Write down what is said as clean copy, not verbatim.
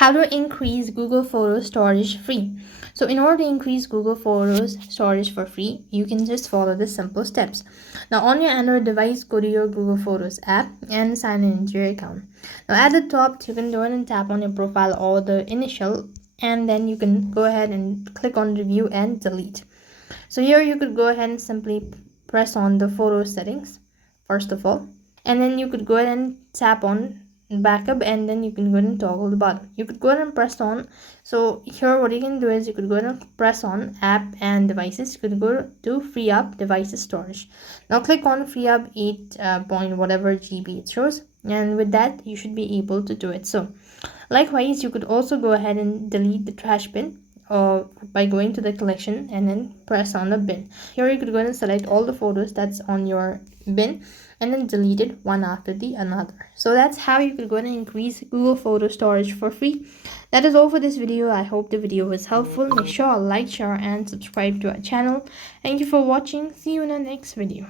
How to increase Google Photos storage free. So in order to increase Google Photos storage for free, you can just follow the simple steps. Now on your Android device, go to your Google Photos app and sign in into your account. Now at the top, you can go ahead and tap on your profile or the initial, and then you can go ahead and click on review and delete. So here you could go ahead and simply press on the photo settings first of all, and then you could go ahead and tap on backup, and then you can go ahead and toggle the button. You could go ahead and press on. So here what you can do is you could go ahead and press on app and devices. You could go to free up devices storage. Now click on free up 8 point whatever GB it shows, and with that you should be able to do it. So likewise, you could also go ahead and delete the trash bin by going to the collection and then press on the bin. Here you could go ahead and select all the photos that's on your bin and then delete it one after the another. So that's how you could go ahead and increase Google Photo storage for free. That is all for this video. I hope the video was helpful. Make sure to like, share and subscribe to our channel. Thank you for watching. See you in the next video.